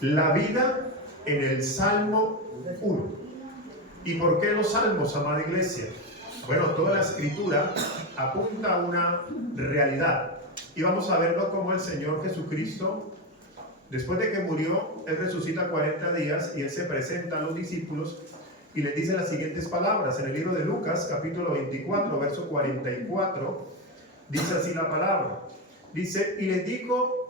La vida en el Salmo 1. ¿Y por qué los salmos, amada iglesia? Bueno, toda la escritura apunta a una realidad. Y vamos a verlo como el Señor Jesucristo, después de que murió, Él resucita 40 días y Él se presenta a los discípulos y les dice las siguientes palabras. En el libro de Lucas, capítulo 24, verso 44, dice así la palabra. Dice, y les dijo,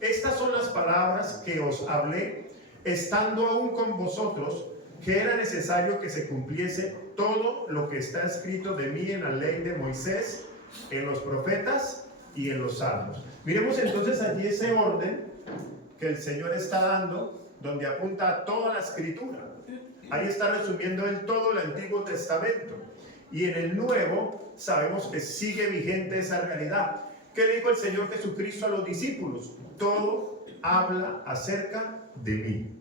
estas son las palabras que os hablé, estando aún con vosotros, que era necesario que se cumpliese todo lo que está escrito de mí en la ley de Moisés, en los profetas y en los salmos. Miremos entonces allí ese orden que el Señor está dando, donde apunta a toda la escritura. Ahí está resumiendo él todo el Antiguo Testamento. Y en el Nuevo sabemos que sigue vigente esa realidad. ¿Qué dijo el Señor Jesucristo a los discípulos? Todo habla acerca de mí.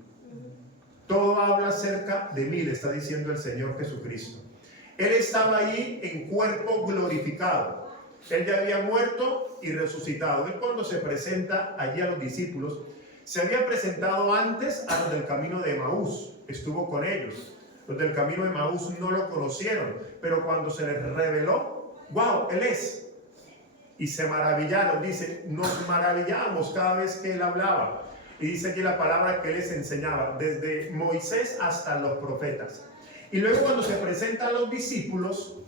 Todo habla acerca de mí, le está diciendo el Señor Jesucristo. Él estaba ahí en cuerpo glorificado. Él ya había muerto y resucitado. Él cuando se presenta allí a los discípulos, se había presentado antes a los del camino de Emaús. Estuvo con ellos. Los del camino de Emaús no lo conocieron, pero cuando se les reveló, ¡wow! Él es. Y se maravillaron, dice, nos maravillamos cada vez que él hablaba. Y dice aquí la palabra que él les enseñaba, desde Moisés hasta los profetas. Y luego cuando se presentan los discípulos,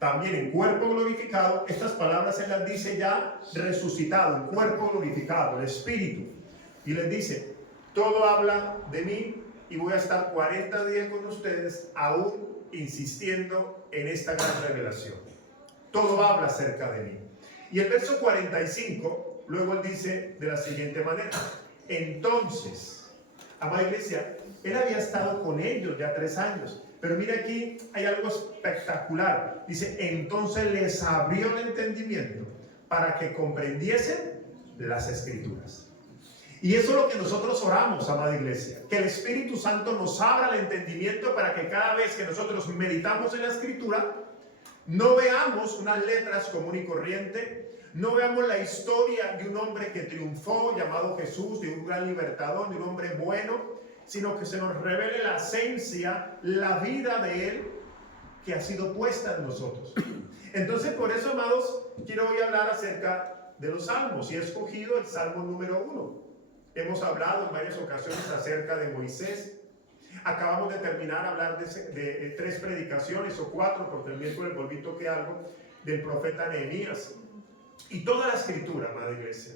también en cuerpo glorificado, estas palabras él las dice ya resucitado, en cuerpo glorificado, el Espíritu. Y les dice, todo habla de mí y voy a estar 40 días con ustedes, aún insistiendo en esta gran revelación. Todo habla acerca de mí. Y el verso 45, luego él dice de la siguiente manera, entonces, amada iglesia, él había estado con ellos ya 3 años, pero mira aquí hay algo espectacular. Dice, entonces les abrió el entendimiento para que comprendiesen las Escrituras. Y eso es lo que nosotros oramos, amada iglesia, que el Espíritu Santo nos abra el entendimiento para que cada vez que nosotros meditamos en la Escritura, no veamos unas letras común y corriente, no veamos la historia de un hombre que triunfó, llamado Jesús, de un gran libertador, de un hombre bueno, sino que se nos revele la esencia, la vida de Él, que ha sido puesta en nosotros. Entonces, por eso, amados, quiero hoy hablar acerca de los salmos, y he escogido el salmo número 1. Hemos hablado en varias ocasiones acerca de Moisés. Acabamos de terminar a hablar de 3 predicaciones o 4, porque el miércoles volví toqué algo del profeta Nehemías. Y toda la escritura, amada iglesia,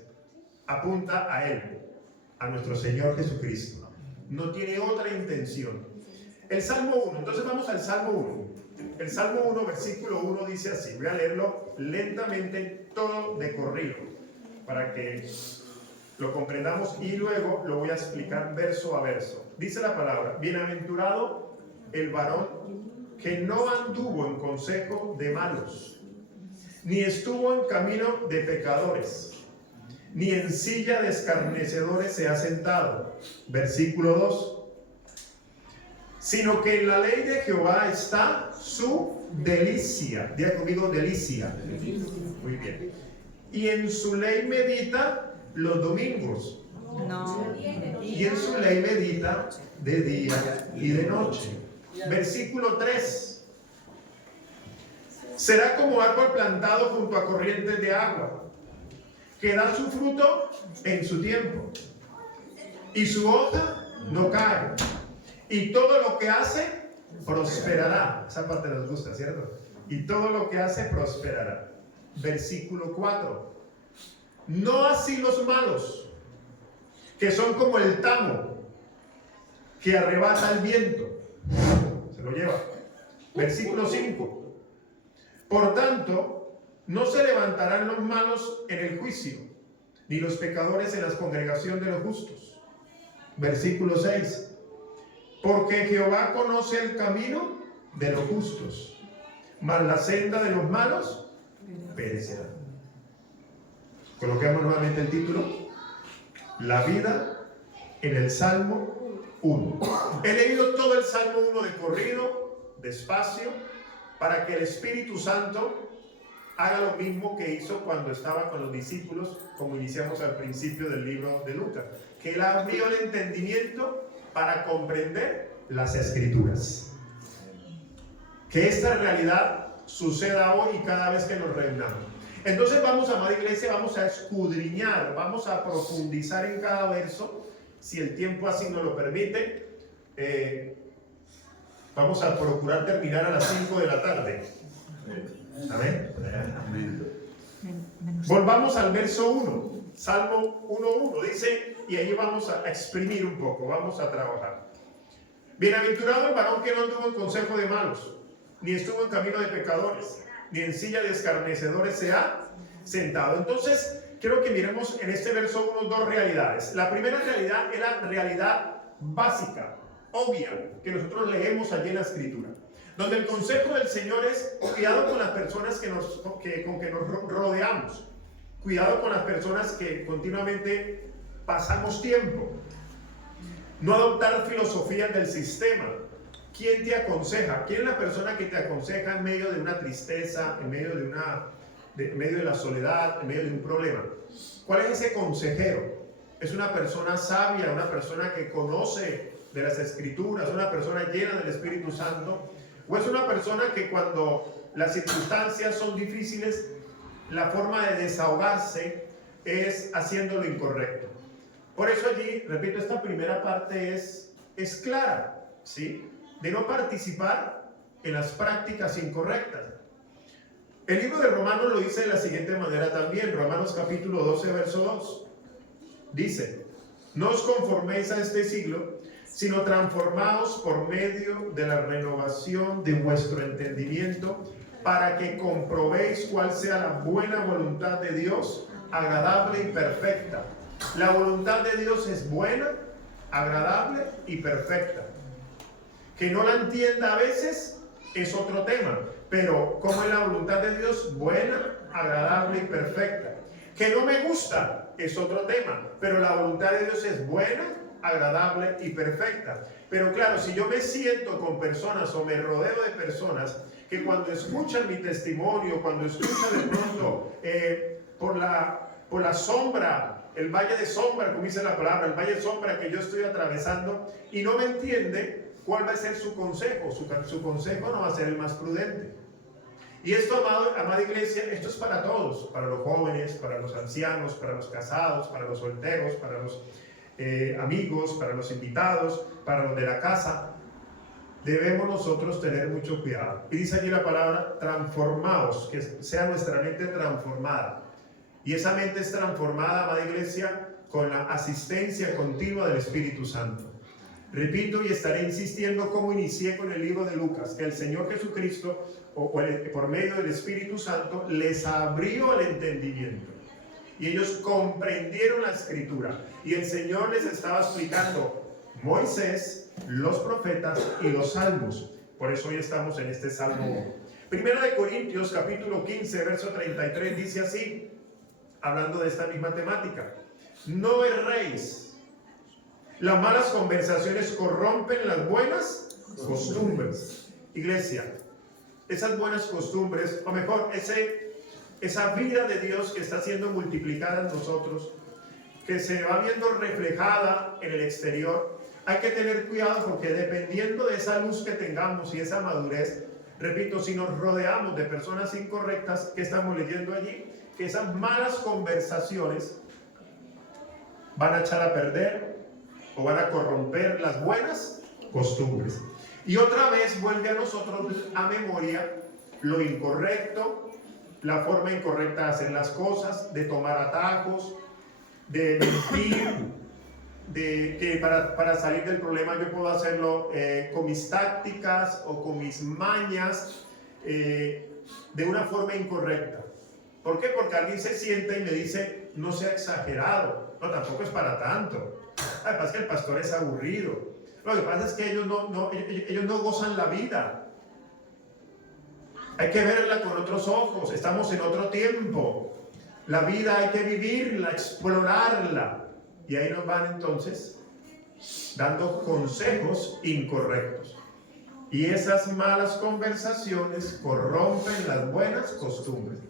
apunta a Él, a nuestro Señor Jesucristo. No tiene otra intención. El Salmo 1, entonces vamos al Salmo 1. El Salmo 1, versículo 1 dice así. Voy a leerlo lentamente, todo de corrido, para que lo comprendamos y luego lo voy a explicar verso a verso. Dice la palabra, bienaventurado el varón que no anduvo en consejo de malos, ni estuvo en camino de pecadores, ni en silla de escarnecedores se ha sentado. Versículo 2. Sino que en la ley de Jehová está su delicia. Diga conmigo, delicia. Muy bien. Y en su ley medita los domingos. No. Y en su ley medita de día y de noche. Versículo 3. Será como árbol plantado junto a corrientes de agua, que da su fruto en su tiempo, y su hoja no cae, y todo lo que hace prosperará. Esa parte nos gusta, ¿cierto? Y todo lo que hace prosperará. Versículo 4. No así los malos, que son como el tamo que arrebata el viento, se lo lleva. Versículo 5. Por tanto, no se levantarán los malos en el juicio, ni los pecadores en la congregación de los justos. Versículo 6. Porque Jehová conoce el camino de los justos, mas la senda de los malos perecerá. Coloquemos nuevamente el título, la vida en el Salmo 1. He leído todo el Salmo 1 de corrido, despacio, para que el Espíritu Santo haga lo mismo que hizo cuando estaba con los discípulos, como iniciamos al principio del libro de Lucas. que Él abrió el entendimiento para comprender las Escrituras. Que esta realidad suceda hoy y cada vez que nos reunamos. Entonces vamos, amada iglesia, vamos a escudriñar, vamos a profundizar en cada verso, si el tiempo así nos lo permite. Vamos a procurar terminar a las 5 de la tarde. Amén. Volvamos al verso 1, Salmo 1:1, dice, y ahí vamos a exprimir un poco, vamos a trabajar. Bienaventurado el varón que no anduvo en consejo de malos, ni estuvo en camino de pecadores, ni en silla de escarnecedores se ha sentado. Entonces, quiero que miremos en este verso 1 dos realidades. La primera realidad es la realidad básica, obvia, que nosotros leemos allí en la Escritura, donde el consejo del Señor es cuidado con las personas con que nos rodeamos, cuidado con las personas que continuamente pasamos tiempo, no adoptar filosofías del sistema. ¿Quién te aconseja? ¿Quién es la persona que te aconseja en medio de una tristeza, en medio de la soledad, en medio de un problema? ¿Cuál es ese consejero? ¿Es una persona sabia, una persona que conoce de las Escrituras, una persona llena del Espíritu Santo? ¿O es una persona que cuando las circunstancias son difíciles, la forma de desahogarse es haciendo lo incorrecto? Por eso allí, repito, esta primera parte es clara, ¿sí? De no participar en las prácticas incorrectas. El libro de Romanos lo dice de la siguiente manera también, Romanos capítulo 12, verso 2. Dice, no os conforméis a este siglo, sino transformaos por medio de la renovación de vuestro entendimiento, para que comprobéis cuál sea la buena voluntad de Dios, agradable y perfecta. La voluntad de Dios es buena, agradable y perfecta. Que no la entienda a veces es otro tema, pero ¿cómo es la voluntad de Dios? Buena, agradable y perfecta. Que no me gusta es otro tema, pero la voluntad de Dios es buena, agradable y perfecta. Pero claro, si yo me siento con personas o me rodeo de personas que cuando escuchan mi testimonio, cuando escuchan de pronto por la sombra, el valle de sombra, como dice la palabra, el valle de sombra que yo estoy atravesando, y no me entiende, ¿cuál va a ser su consejo? Su consejo no va a ser el más prudente. Y esto, amada iglesia, esto es para todos, para los jóvenes, para los ancianos, para los casados, para los solteros, para los amigos, para los invitados, para los de la casa. Debemos nosotros tener mucho cuidado. Y dice allí la palabra, transformaos, que sea nuestra mente transformada. Y esa mente es transformada, amada iglesia, con la asistencia continua del Espíritu Santo. Repito y estaré insistiendo como inicié con el libro de Lucas, que el Señor Jesucristo, por medio del Espíritu Santo, les abrió el entendimiento. Y ellos comprendieron la Escritura. Y el Señor les estaba explicando Moisés, los profetas y los salmos. Por eso hoy estamos en este Salmo. Primera de Corintios, capítulo 15, verso 33, dice así, hablando de esta misma temática. No erréis. Las malas conversaciones corrompen las buenas costumbres. Iglesia, esas buenas costumbres, o mejor, esa vida de Dios que está siendo multiplicada en nosotros, que se va viendo reflejada en el exterior, hay que tener cuidado porque dependiendo de esa luz que tengamos y esa madurez, repito, si nos rodeamos de personas incorrectas, ¿qué estamos leyendo allí? Que esas malas conversaciones van a echar a perder o van a corromper las buenas costumbres. Y otra vez vuelve a nosotros a memoria lo incorrecto, la forma incorrecta de hacer las cosas, de tomar atajos, de mentir, de que para salir del problema yo puedo hacerlo con mis tácticas o con mis mañas, de una forma incorrecta. ¿Por qué? Porque alguien se sienta y me dice, no sea exagerado. No, tampoco es para tanto. Lo que pasa es que el pastor es aburrido. Lo que pasa es que ellos no gozan la vida. Hay que verla con otros ojos. Estamos en otro tiempo. La vida hay que vivirla, explorarla. Y ahí nos van entonces dando consejos incorrectos. Y esas malas conversaciones corrompen las buenas costumbres.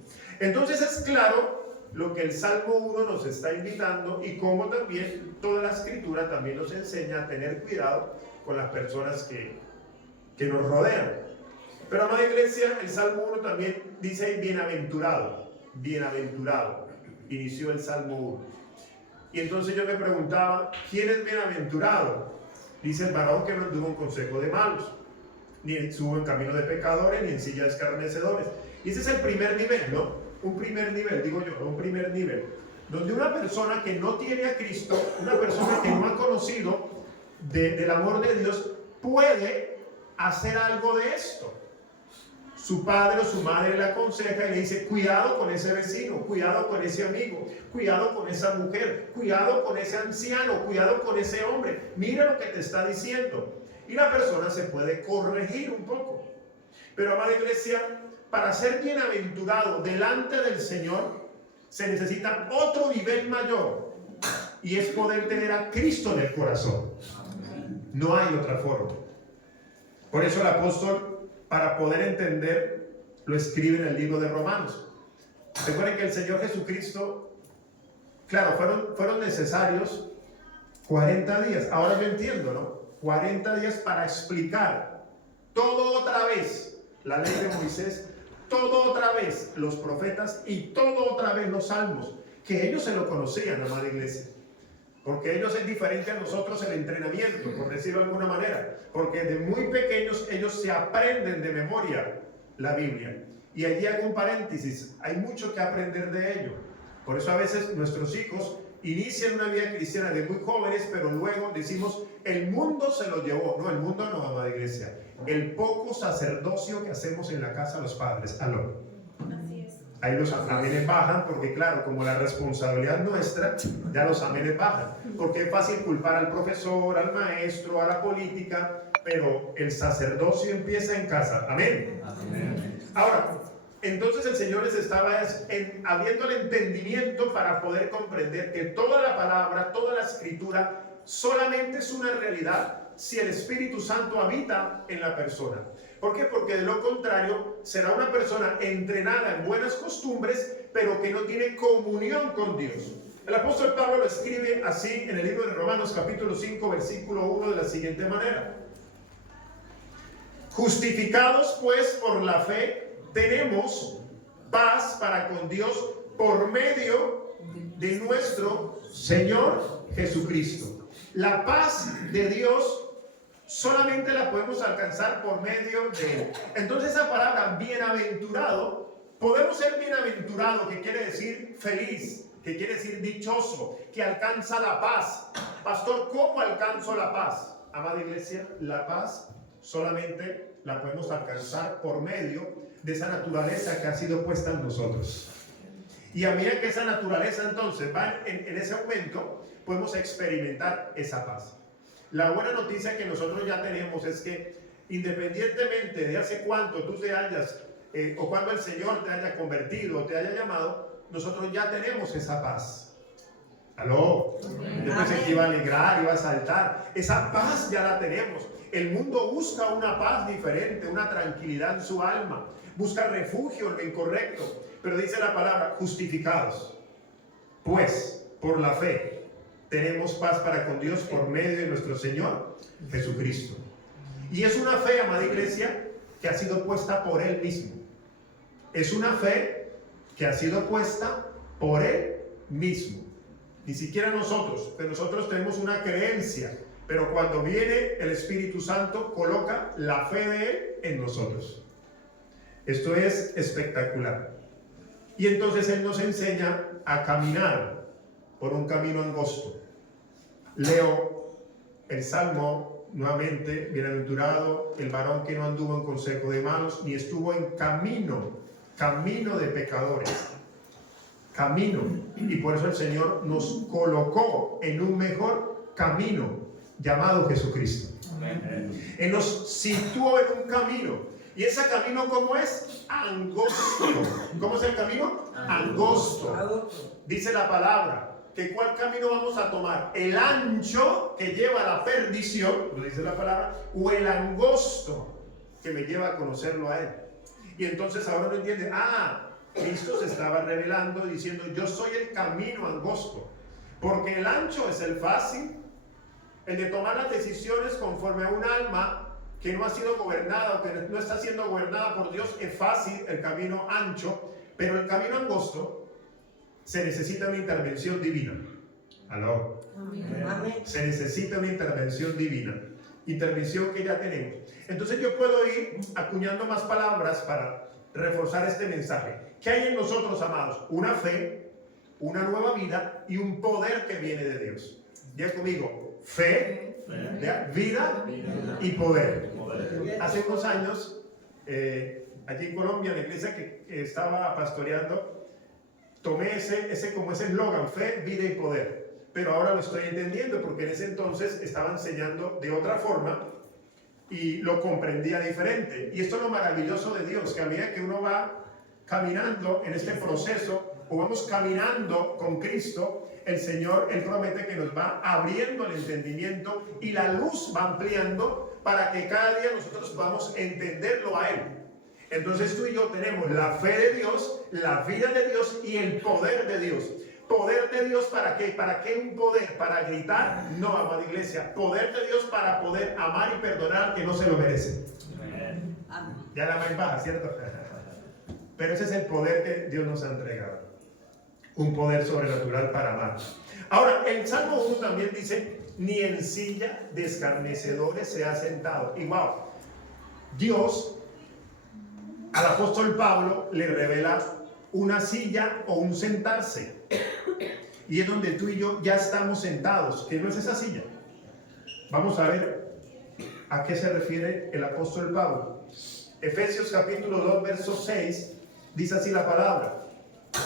Entonces es claro lo que el Salmo 1 nos está invitando y cómo también toda la escritura también nos enseña a tener cuidado con las personas que nos rodean. Pero, amada iglesia, el Salmo 1 también dice bienaventurado, bienaventurado. Inició el Salmo 1. Y entonces yo me preguntaba, ¿quién es bienaventurado? Dice el varón que no anduvo en consejo de malos, ni estuvo en camino de pecadores, ni en silla de escarnecedores. Y ese es el primer nivel, ¿no? Un primer nivel, digo yo, un primer nivel. Donde una persona que no tiene a Cristo, una persona que no ha conocido del amor de Dios, puede hacer algo de esto. Su padre o su madre le aconseja y le dice, cuidado con ese vecino, cuidado con ese amigo, cuidado con esa mujer, cuidado con ese anciano, cuidado con ese hombre. Mira lo que te está diciendo. Y la persona se puede corregir un poco. Pero, amada iglesia, para ser bienaventurado delante del Señor, se necesita otro nivel mayor. Y es poder tener a Cristo en el corazón. No hay otra forma. Por eso el apóstol, para poder entender, lo escribe en el libro de Romanos. Recuerden que el Señor Jesucristo, claro, fueron necesarios 40 días. Ahora yo entiendo, ¿no? 40 días para explicar todo otra vez la ley de Moisés, todo otra vez los profetas y todo otra vez los salmos, que ellos se lo conocían, amada iglesia. Porque ellos es diferente a nosotros el entrenamiento, por decirlo de alguna manera. Porque de muy pequeños ellos se aprenden de memoria la Biblia. Y allí hago un paréntesis, hay mucho que aprender de ello. Por eso a veces nuestros hijos inician una vida cristiana de muy jóvenes, pero luego decimos, el mundo se lo llevó. No, el mundo no, amada iglesia. El poco sacerdocio que hacemos en la casa de los padres. Aló. Ahí los amenes bajan porque, claro, como la responsabilidad nuestra, ya los amenes bajan. Porque es fácil culpar al profesor, al maestro, a la política, pero el sacerdocio empieza en casa. Amén. Amén. Ahora, entonces el Señor les estaba abriendo el entendimiento para poder comprender que toda la palabra, toda la escritura, solamente es una realidad si el Espíritu Santo habita en la persona. ¿Por qué? Porque de lo contrario será una persona entrenada en buenas costumbres, pero que no tiene comunión con Dios. El apóstol Pablo lo escribe así en el libro de Romanos capítulo 5 versículo 1 de la siguiente manera: justificados pues por la fe tenemos paz para con Dios por medio de nuestro Señor Jesucristo. La paz de Dios solamente la podemos alcanzar por medio de Él. Entonces esa palabra bienaventurado, podemos ser bienaventurado, que quiere decir feliz, que quiere decir dichoso, que alcanza la paz. Pastor, ¿cómo alcanzo la paz? Amada iglesia, la paz solamente la podemos alcanzar por medio de esa naturaleza que ha sido puesta en nosotros. Y a medida que esa naturaleza entonces va en ese aumento, podemos experimentar esa paz. La buena noticia que nosotros ya tenemos es que independientemente de hace cuánto tú te hayas, o cuando el Señor te haya convertido o te haya llamado, nosotros ya tenemos esa paz. Aló. Yo pensé que iba a alegrar, iba a saltar. Esa paz ya la tenemos. El mundo busca una paz diferente, una tranquilidad en su alma. Busca refugio en lo incorrecto. Pero dice la palabra, justificados. Pues, por la fe, tenemos paz para con Dios por medio de nuestro Señor Jesucristo. Y es una fe, amada iglesia, que ha sido puesta por Él mismo. Es una fe que ha sido puesta por Él mismo. Ni siquiera nosotros, pero nosotros tenemos una creencia. Pero cuando viene el Espíritu Santo, coloca la fe de Él en nosotros. Esto es espectacular. Y entonces Él nos enseña a caminar por un camino angosto. Leo el Salmo nuevamente: bienaventurado el varón que no anduvo en consejo de malos, ni estuvo en camino de pecadores. Camino. Y por eso el Señor nos colocó en un mejor camino llamado Jesucristo. Amén. Él nos situó en un camino. ¿Y ese camino cómo es? Angosto. ¿Cómo es el camino? Angosto. Dice la palabra que ¿cuál camino vamos a tomar? ¿El ancho que lleva a la perdición, lo dice la palabra, o el angosto que me lleva a conocerlo a Él? Y entonces ahora uno entiende, Cristo se estaba revelando diciendo, yo soy el camino angosto. Porque el ancho es el fácil, el de tomar las decisiones conforme a un alma que no ha sido gobernada o que no está siendo gobernada por Dios. Es fácil el camino ancho, pero el camino angosto se necesita una intervención divina. ¿Aló? Amén. Se necesita una intervención divina, intervención que ya tenemos. Entonces yo puedo ir acuñando más palabras para reforzar este mensaje. ¿Qué hay en nosotros, amados? Una fe, una nueva vida y un poder que viene de Dios. Diga conmigo, fe, vida y poder. Hace unos años, allí en Colombia, en la iglesia que estaba pastoreando, tomé ese eslogan, fe, vida y poder. Pero ahora lo estoy entendiendo, porque en ese entonces estaba enseñando de otra forma y lo comprendía diferente. Y esto es lo maravilloso de Dios, que a medida que uno va caminando en este proceso, o vamos caminando con Cristo, el Señor, Él promete que nos va abriendo el entendimiento y la luz va ampliando para que cada día nosotros podamos entenderlo a Él. Entonces tú y yo tenemos la fe de Dios, la vida de Dios y el poder de Dios. ¿Poder de Dios para qué? ¿Para qué un poder? ¿Para gritar? No, amada iglesia. Poder de Dios para poder amar y perdonar al que no se lo merece. Amén. Ya la más baja, ¿cierto? Pero ese es el poder que Dios nos ha entregado. Un poder sobrenatural para amar. Ahora, el Salmo 1 también dice, ni en silla de escarnecedores se ha sentado. Y wow, Dios al apóstol Pablo le revela una silla o un sentarse. Y es donde tú y yo ya estamos sentados. ¿Qué no es esa silla? Vamos a ver a qué se refiere el apóstol Pablo. Efesios capítulo 2, verso 6, dice así la palabra,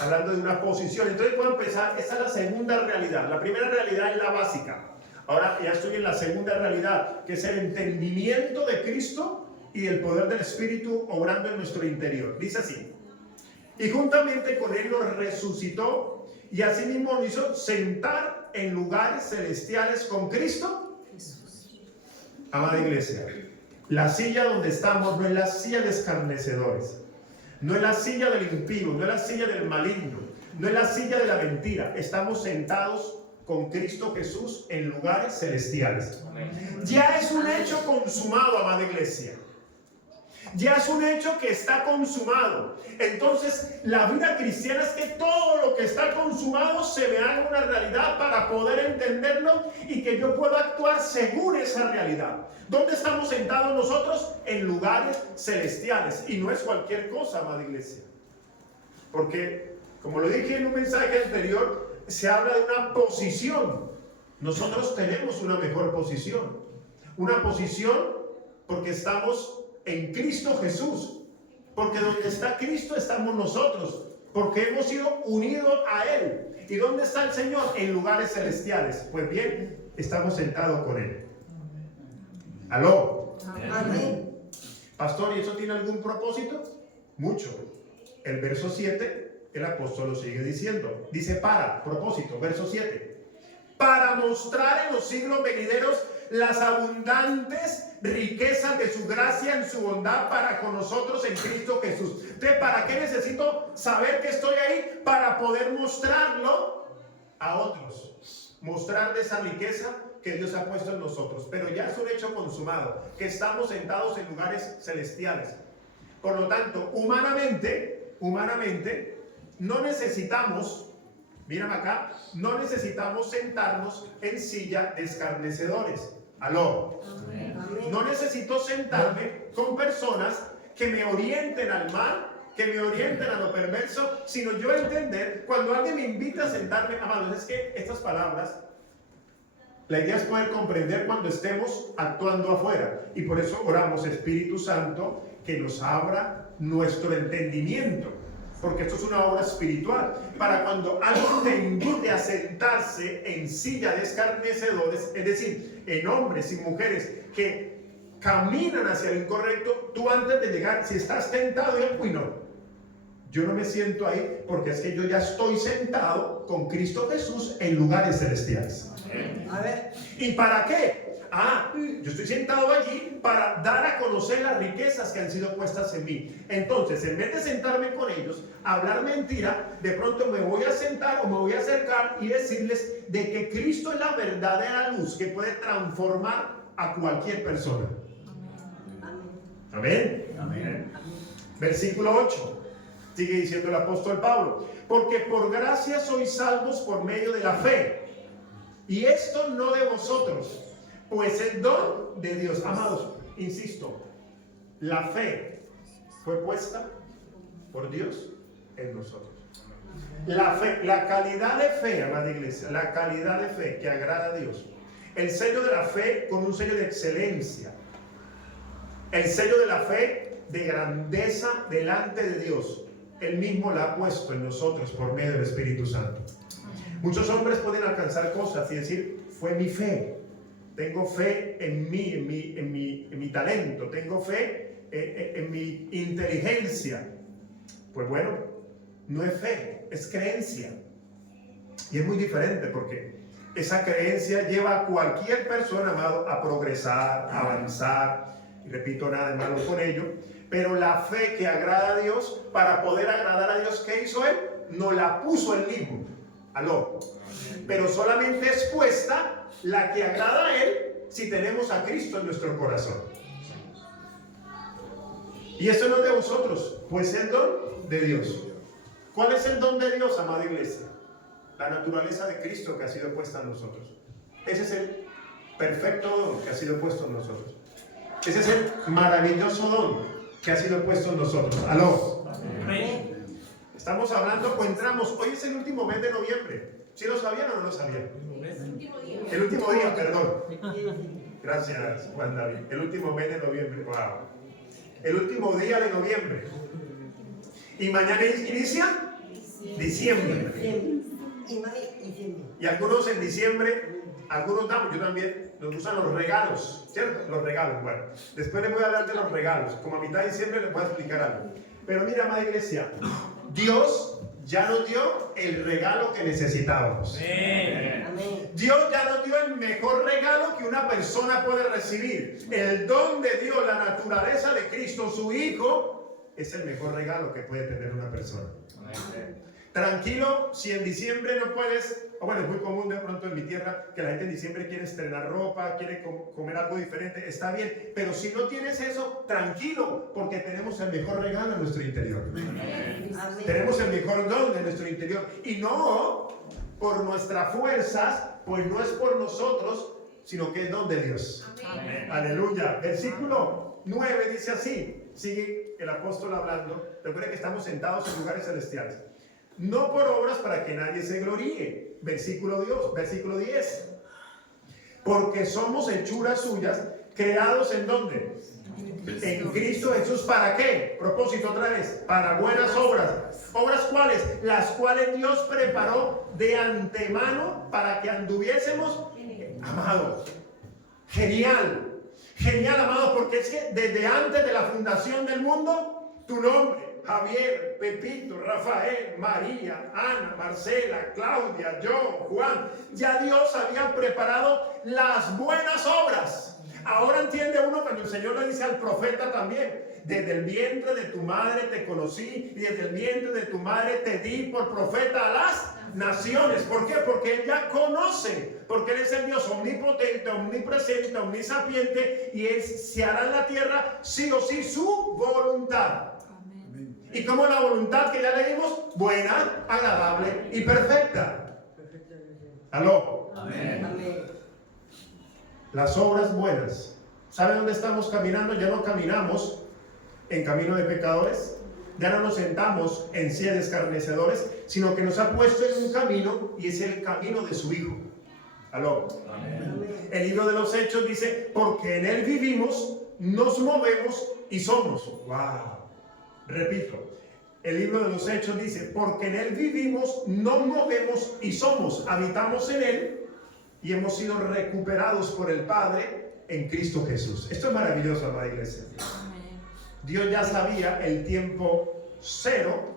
hablando de una posición. Entonces voy a empezar, esa es la segunda realidad. La primera realidad es la básica. Ahora ya estoy en la segunda realidad, que es el entendimiento de Cristo y el poder del Espíritu obrando en nuestro interior. Dice así, y juntamente con Él nos resucitó y asimismo nos hizo sentar en lugares celestiales con Cristo. Amada iglesia, la silla donde estamos no es la silla de escarnecedores, no es la silla del impío, no es la silla del maligno, no es la silla de la mentira. Estamos sentados con Cristo Jesús en lugares celestiales. Ya es un hecho consumado, amada iglesia. Ya es un hecho que está consumado. Entonces la vida cristiana es que todo lo que está consumado se me haga una realidad para poder entenderlo y que yo pueda actuar según esa realidad. ¿Dónde estamos sentados nosotros? En lugares celestiales. Y no es cualquier cosa, amada iglesia. Porque, como lo dije en un mensaje anterior, se habla de una posición. Nosotros tenemos una mejor posición. Una posición porque estamos en Cristo Jesús, porque donde está Cristo estamos nosotros, porque hemos sido unidos a Él. ¿Y dónde está el Señor? En lugares celestiales. Pues bien, estamos sentados con Él. ¿Aló? Amén. Pastor, ¿y eso tiene algún propósito? Mucho. El verso 7, el apóstol lo sigue diciendo. Dice propósito, verso 7. Para mostrar en los siglos venideros las abundantes riquezas de su gracia en su bondad para con nosotros en Cristo Jesús. Entonces, ¿para qué necesito saber que estoy ahí? Para poder mostrarlo a otros. Mostrar de esa riqueza que Dios ha puesto en nosotros. Pero ya es un hecho consumado, que estamos sentados en lugares celestiales. Por lo tanto, humanamente, no necesitamos, mírame acá, no necesitamos sentarnos en silla de escarnecedores. ¿Aló? Amén. No necesito sentarme con personas que me orienten al mal, que me orienten a lo perverso, sino yo entender, cuando alguien me invita a sentarme, amados, es que estas palabras, la idea es poder comprender cuando estemos actuando afuera. Y por eso oramos, Espíritu Santo, que nos abra nuestro entendimiento. Porque esto es una obra espiritual. Para cuando alguien te invite a sentarse en silla de escarnecedores, es decir, en hombres y mujeres que caminan hacia lo incorrecto, tú antes de llegar, si estás tentado, uy no, Yo no me siento ahí porque es que yo ya estoy sentado con Cristo Jesús en lugares celestiales. A ver. ¿Y para qué? Yo estoy sentado allí para dar a conocer las riquezas que han sido puestas en mí. Entonces, en vez de sentarme con ellos, hablar mentira, de pronto me voy a sentar o me voy a acercar y decirles de que Cristo es la verdadera luz que puede transformar a cualquier persona. Amén. Amén. Versículo 8. Sigue diciendo el apóstol Pablo, porque por gracia sois salvos por medio de la fe, y esto no de vosotros, pues el don de Dios. Amados, insisto, la fe fue puesta por Dios en nosotros. La fe, la calidad de fe, amada iglesia, la calidad de fe que agrada a Dios, el sello de la fe con un sello de excelencia, el sello de la fe de grandeza delante de Dios, Él mismo la ha puesto en nosotros por medio del Espíritu Santo. Muchos hombres pueden alcanzar cosas y decir, fue mi fe. Tengo fe en mí, en mi talento. Tengo fe en mi inteligencia. Pues bueno, no es fe, es creencia. Y es muy diferente porque esa creencia lleva a cualquier persona, amado, a progresar, a avanzar. Y repito, nada de malo con ello. Pero la fe que agrada a Dios, para poder agradar a Dios, ¿qué hizo Él? No la puso Él mismo. Aló. Pero solamente es puesta la que agrada a Él si tenemos a Cristo en nuestro corazón. Y eso no es de vosotros, pues es el don de Dios. ¿Cuál es el don de Dios, amada iglesia? La naturaleza de Cristo que ha sido puesta en nosotros. Ese es el perfecto don que ha sido puesto en nosotros. Ese es el maravilloso don que ha sido puesto en nosotros. Aló. Amén. Estamos hablando o entramos. Hoy es el último mes de noviembre. ¿Sí lo sabían o no lo sabían? El último día, perdón. Gracias, Juan David. El último mes de noviembre. Wow. El último día de noviembre. ¿Y mañana inicia? Diciembre. Y algunos en diciembre, algunos damos, yo también, nos gustan los regalos, ¿cierto? Los regalos, bueno. Después les voy a hablar de los regalos. Como a mitad de diciembre les voy a explicar algo. Pero mira, amada iglesia, Dios ya nos dio el regalo que necesitábamos. Amén. Dios ya nos dio el mejor regalo que una persona puede recibir. El don de Dios, la naturaleza de Cristo, su Hijo, es el mejor regalo que puede tener una persona. Amén. Tranquilo, si en diciembre no puedes, o bueno, es muy común de pronto en mi tierra que la gente en diciembre quiere estrenar ropa, quiere comer algo diferente, está bien, pero si no tienes eso, tranquilo, porque tenemos el mejor regalo en nuestro interior. Amén. Tenemos el mejor don de nuestro interior, y no por nuestras fuerzas, pues no es por nosotros, sino que es don de Dios. Amén. Aleluya. Versículo 9 dice así, sigue el apóstol hablando. Recuerden que estamos sentados en lugares celestiales. No por obras para que nadie se gloríe. Versículo 10. Porque somos hechuras suyas, creados ¿en dónde? En Cristo Jesús. ¿Para qué? Propósito otra vez. Para buenas obras. ¿Obras cuáles? Las cuales Dios preparó de antemano para que anduviésemos. Amados. Genial. Genial, amados, porque es que desde antes de la fundación del mundo, tu nombre, Javier, Pepito, Rafael, María, Ana, Marcela, Claudia, yo, Juan, ya Dios había preparado las buenas obras. Ahora entiende uno cuando el Señor le dice al profeta también: desde el vientre de tu madre te conocí y desde el vientre de tu madre te di por profeta a las naciones. ¿Por qué? Porque Él ya conoce, porque Él es el Dios omnipotente, omnipresente, omnisapiente, y Él se hará en la tierra sí o sí su voluntad. ¿Y cómo la voluntad que ya leímos? Buena, agradable y perfecta. ¿Aló? Amén. Las obras buenas. ¿Sabe dónde estamos caminando? Ya no caminamos en camino de pecadores. Ya no nos sentamos en silla de escarnecedores, sino que nos ha puesto en un camino, y es el camino de su Hijo. ¿Aló? Amén. El libro de los Hechos dice: porque en Él vivimos, nos movemos y somos. ¡Wow! Repito, el libro de los Hechos dice: porque en Él vivimos, nos movemos y somos. Habitamos en Él y hemos sido recuperados por el Padre en Cristo Jesús. Esto es maravilloso, amada iglesia. Dios ya sabía el tiempo cero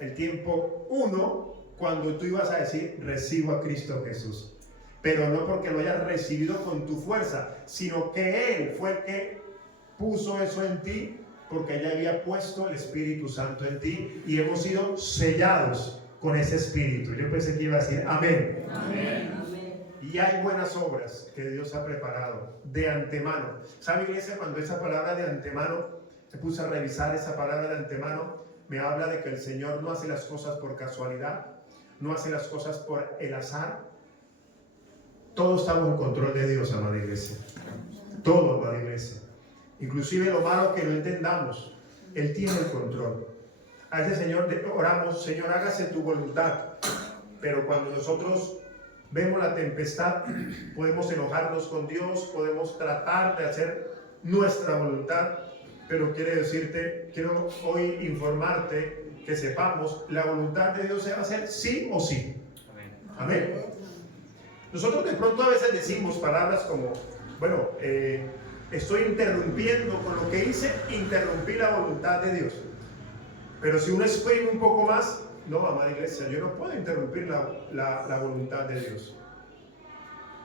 el tiempo 1, cuando tú ibas a decir, recibo a Cristo Jesús. Pero no porque lo hayas recibido con tu fuerza, sino que Él fue el que puso eso en ti, porque ya había puesto el Espíritu Santo en ti y hemos sido sellados con ese Espíritu. Yo pensé que iba a decir amén. Amén. Y hay buenas obras que Dios ha preparado de antemano. ¿Sabe, iglesia? Cuando esa palabra de antemano, se puse a revisar esa palabra de antemano, me habla de que el Señor no hace las cosas por casualidad, no hace las cosas por el azar. Todo está bajo control de Dios, amada iglesia. Todo, amada iglesia. Inclusive lo malo que no entendamos, Él tiene el control. A ese Señor oramos, Señor, hágase tu voluntad. Pero cuando nosotros vemos la tempestad, podemos enojarnos con Dios, podemos tratar de hacer nuestra voluntad, pero quiero hoy informarte que sepamos, la voluntad de Dios se va a hacer sí o sí. Amén. Nosotros de pronto a veces decimos palabras como, bueno, estoy interrumpiendo con lo que hice, interrumpí la voluntad de Dios. Pero si uno exprime un poco más, no, amada iglesia, yo no puedo interrumpir la voluntad de Dios.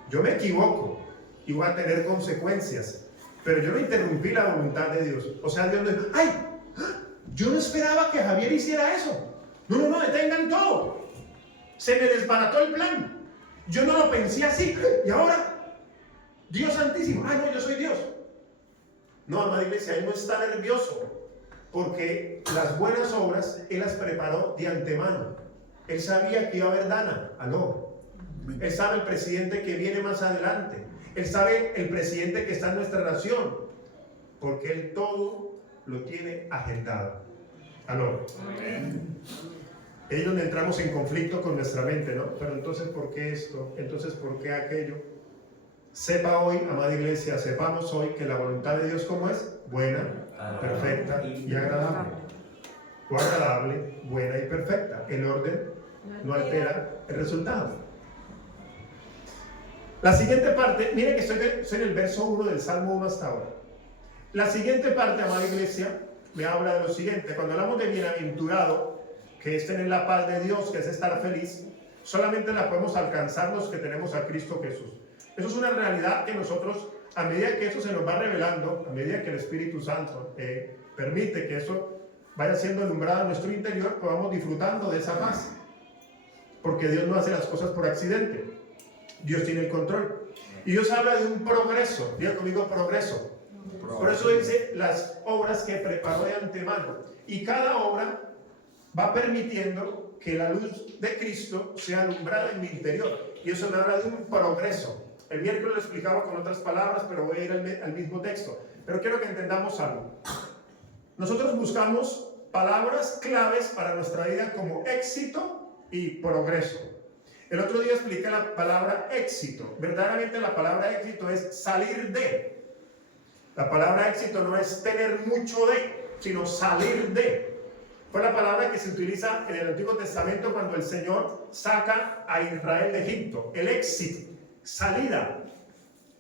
Yo me equivoco y voy a tener consecuencias, pero yo no interrumpí la voluntad de Dios. O sea, Dios no dijo, ¡ay! Yo no esperaba que Javier hiciera eso. No, detengan todo. Se me desbarató el plan. Yo no lo pensé así. Y ahora, Dios Santísimo, no, yo soy Dios. No, amada iglesia, Él no está nervioso. Porque las buenas obras Él las preparó de antemano. Él sabía que iba a haber Dana, aló. Él sabe el presidente que viene más adelante. Él sabe el presidente que está en nuestra nación. Porque Él todo lo tiene agendado. Aló. Es donde entramos en conflicto con nuestra mente, ¿no? Pero entonces, ¿por qué esto? Entonces, ¿por qué aquello? Sepa hoy, amada iglesia, sepamos hoy que la voluntad de Dios, ¿cómo es? Buena, perfecta y agradable. O agradable, buena y perfecta. El orden no altera el resultado. La siguiente parte, miren que estoy en el verso 1 del Salmo 1 hasta ahora. La siguiente parte, amada iglesia, me habla de lo siguiente. Cuando hablamos de bienaventurado, que es tener la paz de Dios, que es estar feliz, solamente la podemos alcanzar los que tenemos a Cristo Jesús. Eso es una realidad que nosotros, a medida que eso se nos va revelando, a medida que el Espíritu Santo permite que eso vaya siendo alumbrado en nuestro interior, pues vamos disfrutando de esa paz. Porque Dios no hace las cosas por accidente. Dios tiene el control. Y Dios habla de un progreso. Diga conmigo, progreso. Por eso dice las obras que preparó de antemano. Y cada obra va permitiendo que la luz de Cristo sea alumbrada en mi interior. Y eso me habla de un progreso. El miércoles lo explicaba con otras palabras, pero voy a ir al mismo texto. Pero quiero que entendamos algo. Nosotros buscamos palabras claves para nuestra vida como éxito y progreso. El otro día expliqué la palabra éxito. Verdaderamente la palabra éxito es salir de. La palabra éxito no es tener mucho de, sino salir de. Fue la palabra que se utiliza en el Antiguo Testamento cuando el Señor saca a Israel de Egipto. El éxito, salida,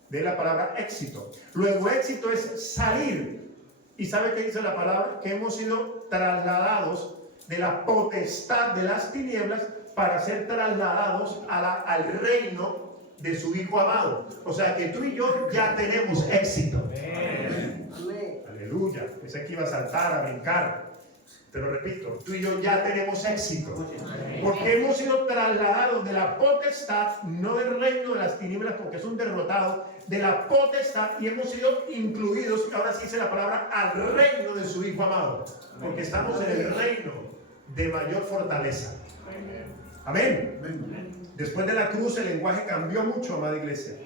de la palabra éxito. Luego éxito es salir. ¿Y sabe qué dice la palabra? Que hemos sido trasladados de la potestad de las tinieblas para ser trasladados al reino de su Hijo amado. O sea que tú y yo ya tenemos éxito. Amén. Aleluya. Pensé que iba a saltar, a brincar. Te lo repito, tú y yo ya tenemos éxito. Porque hemos sido trasladados de la potestad, no del reino de las tinieblas, porque es un derrotado, de la potestad, y hemos sido incluidos, ahora sí dice la palabra, al reino de su Hijo amado. Porque estamos en el reino de mayor fortaleza. Amén. Después de la cruz el lenguaje cambió mucho, amada iglesia.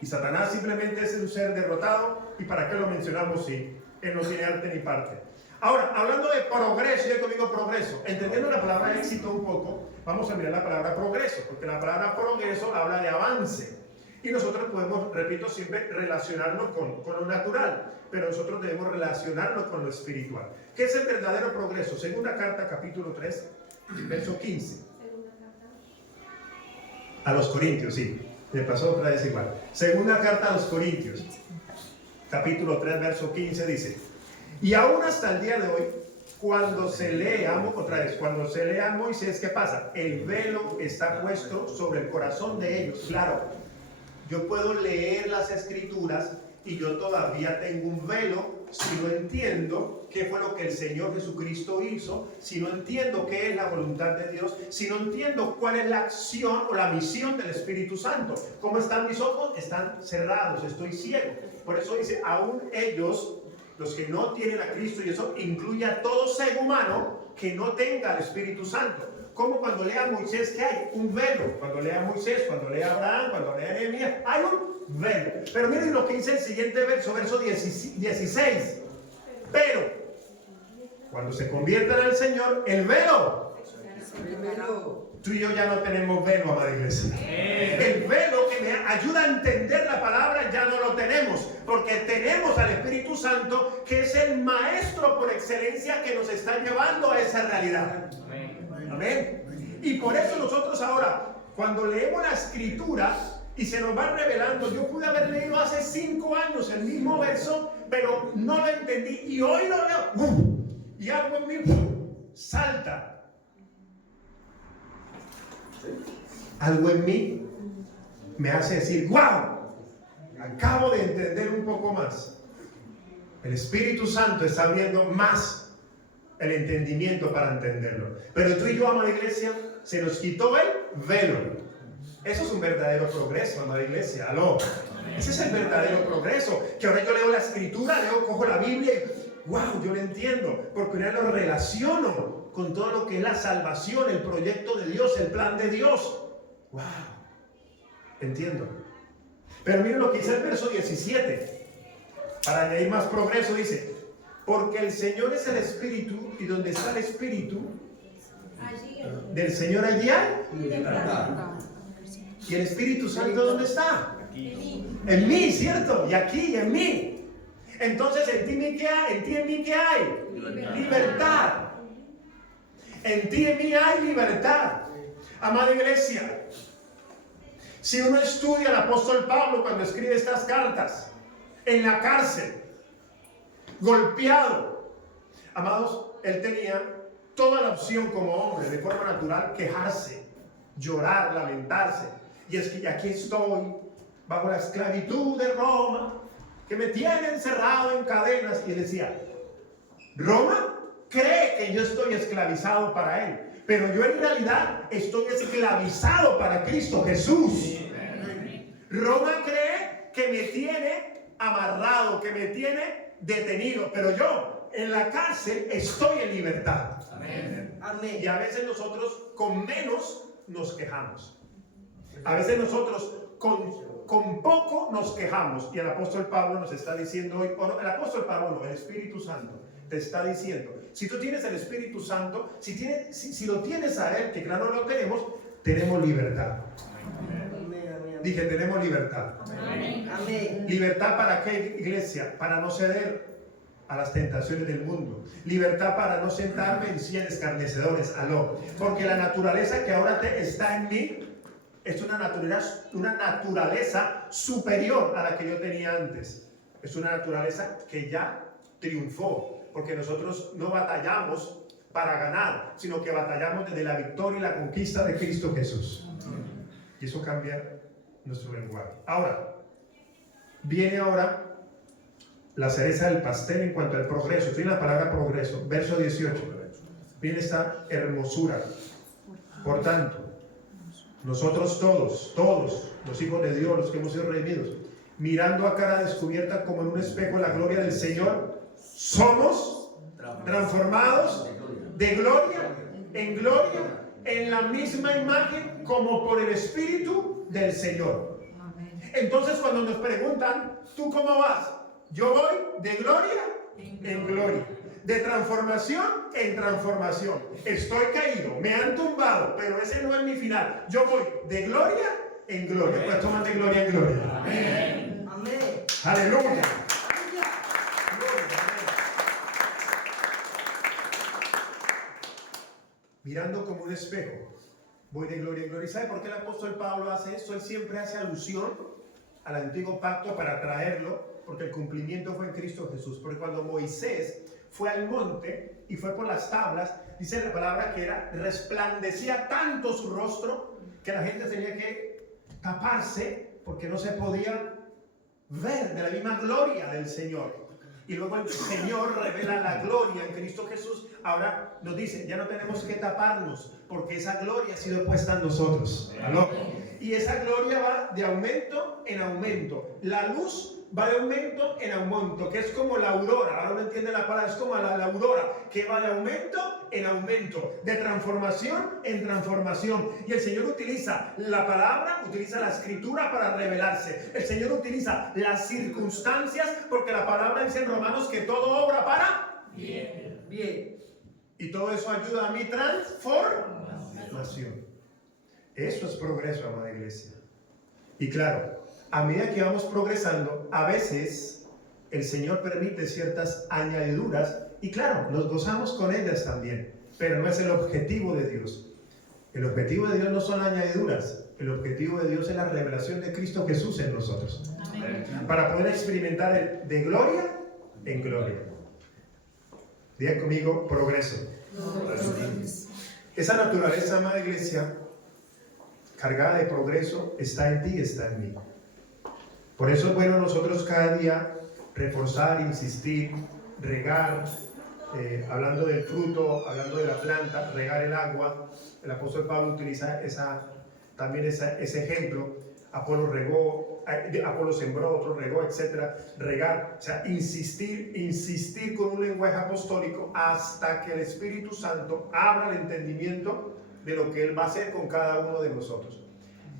Y Satanás simplemente es un ser derrotado. ¿Y para qué lo mencionamos si él no tiene arte ni parte? Ahora, hablando de progreso, yo conmigo progreso, entendiendo la palabra éxito un poco, vamos a mirar la palabra progreso, porque la palabra progreso habla de avance. Y nosotros podemos, repito, siempre relacionarlo con lo natural, pero nosotros debemos relacionarlo con lo espiritual. ¿Qué es el verdadero progreso? Segunda carta, capítulo 3, verso 15. A los Corintios, sí. Me pasó otra vez igual. Segunda carta a los Corintios, capítulo 3, verso 15, dice: y aún hasta el día de hoy, Cuando se lee cuando se lee a Moisés, ¿qué pasa? El velo está puesto sobre el corazón de ellos. Claro, yo puedo leer las escrituras y yo todavía tengo un velo si no entiendo qué fue lo que el Señor Jesucristo hizo, si no entiendo qué es la voluntad de Dios, si no entiendo cuál es la acción o la misión del Espíritu Santo. ¿Cómo están mis ojos? Están cerrados, estoy ciego. Por eso dice, aún ellos, los que no tienen a Cristo, y eso incluye a todo ser humano que no tenga al Espíritu Santo. Como cuando lea a Moisés, que hay un velo. Cuando lea a Moisés, cuando lea a Abraham, cuando lea a Nehemías, hay un velo. Pero miren lo que dice el siguiente verso 16. Pero cuando se conviertan al Señor, el velo. Tú y yo ya no tenemos velo, amada iglesia. El velo que me ayuda a entender la palabra ya no lo tenemos, porque tenemos al Espíritu Santo, que es el maestro por excelencia que nos está llevando a esa realidad. Amén. Y por eso nosotros ahora, cuando leemos la escritura y se nos va revelando, yo pude haber leído hace 5 años el mismo verso, pero no lo entendí, y hoy lo leo, y algo en mí salta. Algo en mí me hace decir, wow, acabo de entender un poco más. El Espíritu Santo está abriendo más el entendimiento para entenderlo. Pero tú y yo, amada iglesia, se nos quitó el velo. Eso es un verdadero progreso, amada iglesia. Aló. Ese es el verdadero progreso. Que ahora yo leo la escritura, cojo la Biblia y wow, yo lo entiendo. Porque ahora lo relaciono con todo lo que es la salvación, el proyecto de Dios, el plan de Dios. Wow, entiendo. Pero miren lo que dice el verso 17. Para añadir más progreso dice, porque el Señor es el Espíritu, y donde está el Espíritu del Señor, allí hay libertad. ¿Y el Espíritu Santo dónde está? En mí, ¿cierto? Y aquí, en mí. Entonces, ¿en ti qué hay? ¿En ti en mí qué hay? Libertad. En ti en mí hay libertad. Amada iglesia, si uno estudia al apóstol Pablo cuando escribe estas cartas, en la cárcel, golpeado, amados, él tenía toda la opción como hombre, de forma natural, quejarse, llorar, lamentarse. Y es que aquí estoy, bajo la esclavitud de Roma, que me tiene encerrado en cadenas. Y él decía, Roma cree que yo estoy esclavizado para él, pero yo en realidad estoy esclavizado para Cristo Jesús. Roma cree que me tiene amarrado, que me tiene detenido, pero yo en la cárcel estoy en libertad. Amén. Amén. Y a veces nosotros con menos nos quejamos. A veces nosotros con poco nos quejamos. Y el apóstol Pablo nos está diciendo hoy, o no, el apóstol Pablo no, el Espíritu Santo te está diciendo, si tú tienes el Espíritu Santo, si lo tienes a Él, que claro lo tenemos libertad. Amén. Dije, tenemos libertad. Amén. ¿Libertad para qué, iglesia? Para no ceder a las tentaciones del mundo. Libertad para no sentarme en sillas escarnecedores. Aló. Porque la naturaleza que ahora está en mí es una naturaleza superior a la que yo tenía antes. Es una naturaleza que ya triunfó. Porque nosotros no batallamos para ganar, sino que batallamos desde la victoria y la conquista de Cristo Jesús. Y eso cambia nuestro lenguaje. Ahora, viene ahora la cereza del pastel en cuanto al progreso. Tiene la palabra progreso, verso 18. Viene esta hermosura. Por tanto, nosotros todos, los hijos de Dios, los que hemos sido redimidos, mirando a cara descubierta como en un espejo la gloria del Señor, somos transformados de gloria en gloria en la misma imagen como por el Espíritu del Señor. Entonces cuando nos preguntan, ¿tú cómo vas? Yo voy de gloria en gloria, de transformación en transformación. Estoy caído, me han tumbado, pero ese no es mi final. Yo voy de gloria en gloria. Pues toman de gloria en gloria. Amén. Amén. Aleluya. Mirando como un espejo, voy de gloria en gloria. ¿Y sabe por qué el apóstol Pablo hace esto? Él siempre hace alusión al antiguo pacto para traerlo, porque el cumplimiento fue en Cristo Jesús. Porque cuando Moisés fue al monte y fue por las tablas, dice la palabra que era, resplandecía tanto su rostro que la gente tenía que taparse porque no se podía ver de la misma gloria del Señor. Y luego el Señor revela la gloria en Cristo Jesús. Ahora nos dice, ya no tenemos que taparnos porque esa gloria ha sido puesta en nosotros. ¿Aló? Y esa gloria va de aumento en aumento. La luz va de aumento en aumento, que es como la aurora. Ahora uno entiende la palabra, es como la aurora, que va de aumento en aumento, de transformación en transformación. Y el Señor utiliza la palabra, utiliza la escritura para revelarse. El Señor utiliza las circunstancias, porque la palabra dice en Romanos que todo obra para bien. Bien. Y todo eso ayuda a mi transformación. Eso es progreso, amada iglesia. Y claro, a medida que vamos progresando, a veces el Señor permite ciertas añadiduras y claro, nos gozamos con ellas también, pero no es el objetivo de Dios. El objetivo de Dios no son añadiduras, el objetivo de Dios es la revelación de Cristo Jesús en nosotros. Amén. Para poder experimentar el de gloria en gloria. Digan conmigo, progreso. Esa naturaleza, amada iglesia, cargada de progreso, está en ti, está en mí. Por eso es bueno nosotros cada día reforzar, insistir, regar, hablando del fruto, hablando de la planta, regar el agua. El apóstol Pablo utiliza también ese ejemplo. Apolo regó, Apolo sembró, otro regó, etc. Regar, o sea, insistir con un lenguaje apostólico hasta que el Espíritu Santo abra el entendimiento de lo que Él va a hacer con cada uno de nosotros.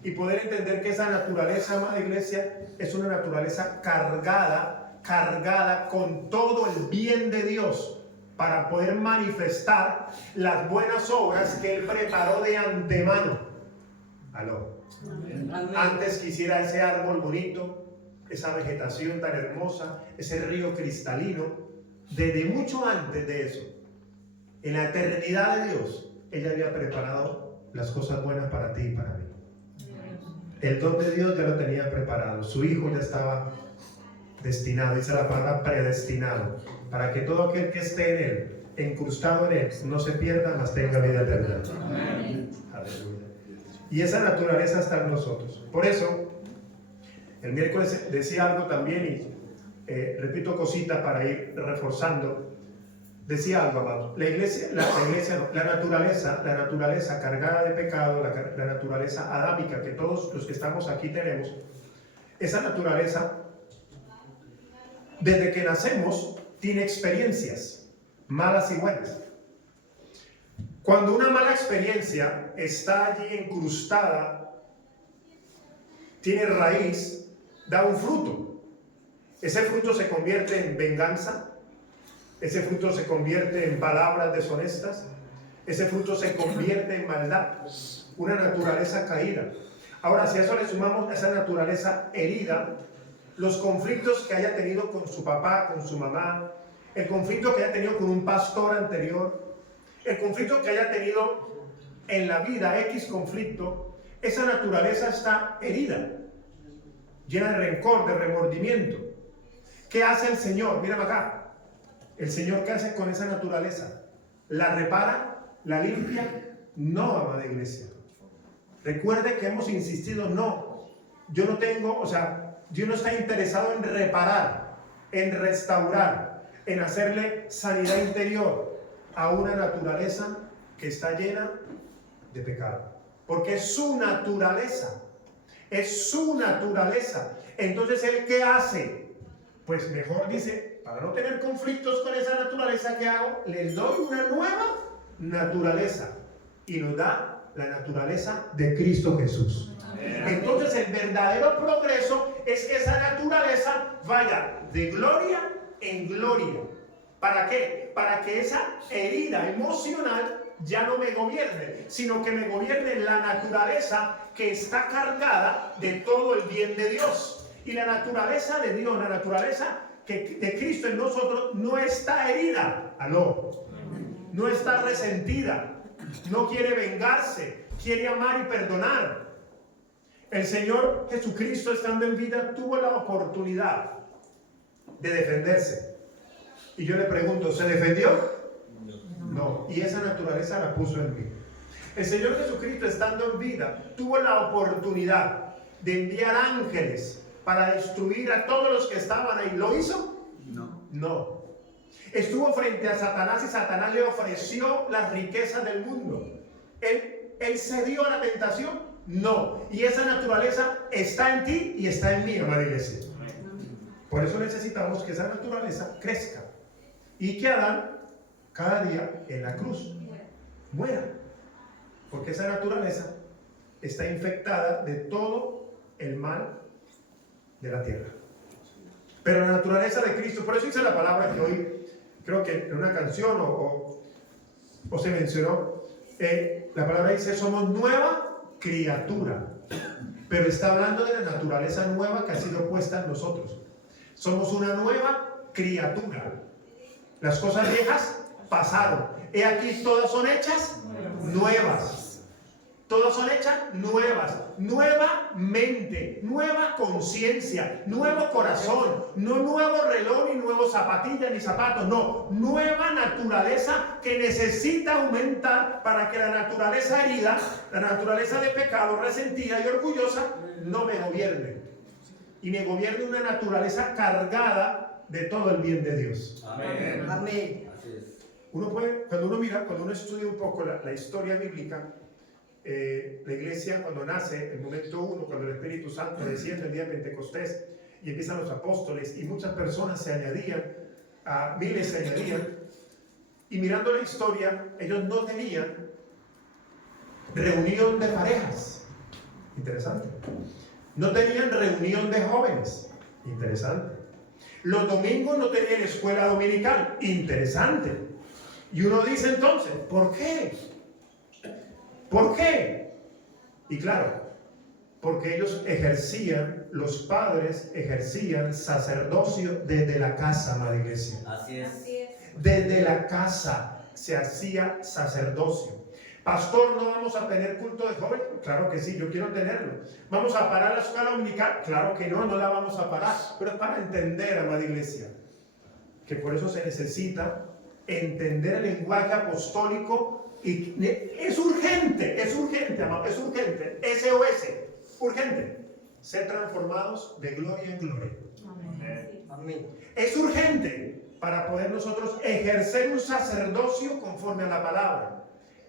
Y poder entender que esa naturaleza, amada iglesia, es una naturaleza cargada con todo el bien de Dios para poder manifestar las buenas obras que Él preparó de antemano. Aló. Amén. Antes quisiera ese árbol bonito, esa vegetación tan hermosa, ese río cristalino, desde mucho antes de eso, en la eternidad de Dios, ella había preparado las cosas buenas para ti y para mí. El don de Dios ya lo tenía preparado, su Hijo ya estaba destinado, dice la palabra predestinado, para que todo aquel que esté en Él, incrustado en Él, no se pierda, mas tenga vida eterna. Amén. Aleluya. Y esa naturaleza está en nosotros. Por eso, el miércoles decía algo también, y repito cosita para ir reforzando. Decía algo, amado. La naturaleza cargada de pecado, la naturaleza adámica que todos los que estamos aquí tenemos, esa naturaleza, desde que nacemos, tiene experiencias, malas y buenas. Cuando una mala experiencia está allí incrustada, tiene raíz, da un fruto. Ese fruto se convierte en venganza. Ese fruto se convierte en palabras deshonestas. Ese fruto se convierte en maldad. Una naturaleza caída. Ahora, si a eso le sumamos a esa naturaleza herida, los conflictos que haya tenido con su papá, con su mamá, el conflicto que haya tenido con un pastor anterior, el conflicto que haya tenido en la vida, X conflicto, esa naturaleza está herida, llena de rencor, de remordimiento. ¿Qué hace el Señor? Mírame acá. ¿El Señor qué hace con esa naturaleza? ¿La repara? ¿La limpia? No, amada iglesia. Recuerde que hemos insistido, no. Yo no tengo, o sea, Dios no está interesado en reparar, en restaurar, en hacerle sanidad interior a una naturaleza que está llena de pecado. Porque es su naturaleza. Es su naturaleza. Entonces, ¿Él qué hace? Pues mejor dice, para no tener conflictos con esa naturaleza que hago, les doy una nueva naturaleza. Y nos da la naturaleza de Cristo Jesús. Entonces el verdadero progreso es que esa naturaleza vaya de gloria en gloria. ¿Para qué? Para que esa herida emocional ya no me gobierne, sino que me gobierne la naturaleza que está cargada de todo el bien de Dios. Y la naturaleza de Dios, la naturaleza de Cristo en nosotros no está herida. Aló. No está resentida. No quiere vengarse. Quiere amar y perdonar. El Señor Jesucristo, estando en vida, tuvo la oportunidad de defenderse. Y yo le pregunto, ¿se defendió? No. Y esa naturaleza la puso en mí. El Señor Jesucristo, estando en vida, tuvo la oportunidad de enviar ángeles para destruir a todos los que estaban ahí. ¿Lo hizo? No. Estuvo frente a Satanás y Satanás le ofreció las riquezas del mundo. ¿Él cedió a la tentación? No. Y esa naturaleza está en ti y está en mí, amada iglesia. Por eso necesitamos que esa naturaleza crezca y que Adán cada día en la cruz muera, porque esa naturaleza está infectada de todo el mal de la tierra. Pero la naturaleza de Cristo, por eso dice la palabra que hoy creo que en una canción o se mencionó, la palabra dice somos nueva criatura, pero está hablando de la naturaleza nueva que ha sido puesta en nosotros. Somos una nueva criatura. Las cosas viejas pasaron. He aquí todas son hechas nuevas. Todas son hechas nuevas. Nueva mente, nueva conciencia, nuevo corazón. No nuevo reloj, ni nuevo zapatilla, ni zapatos. No, nueva naturaleza que necesita aumentar para que la naturaleza herida, la naturaleza de pecado, resentida y orgullosa, no me gobierne. Y me gobierne una naturaleza cargada de todo el bien de Dios. Amén. Amén. Uno puede, cuando uno estudia un poco la historia bíblica, la iglesia cuando nace, el momento uno, cuando el Espíritu Santo desciende el día de Pentecostés y empiezan los apóstoles y muchas personas se añadían, miles se añadían, y mirando la historia, ellos no tenían reunión de parejas. Interesante. No tenían reunión de jóvenes. Interesante. Los domingos no tenían escuela dominical. Interesante. Y uno dice entonces, ¿por qué? ¿Por qué? Y claro, porque ellos los padres ejercían sacerdocio desde la casa, amada iglesia. Así es. Desde la casa se hacía sacerdocio. Pastor, ¿no vamos a tener culto de jóvenes? Claro que sí, yo quiero tenerlo. ¿Vamos a parar la escuela dominical? Claro que no la vamos a parar. Pero es para entender, amada iglesia, que por eso se necesita entender el lenguaje apostólico. Y es urgente, amado, es urgente. SOS, urgente. Ser transformados de gloria en gloria. Amén. Amén. Es urgente para poder nosotros ejercer un sacerdocio conforme a la palabra.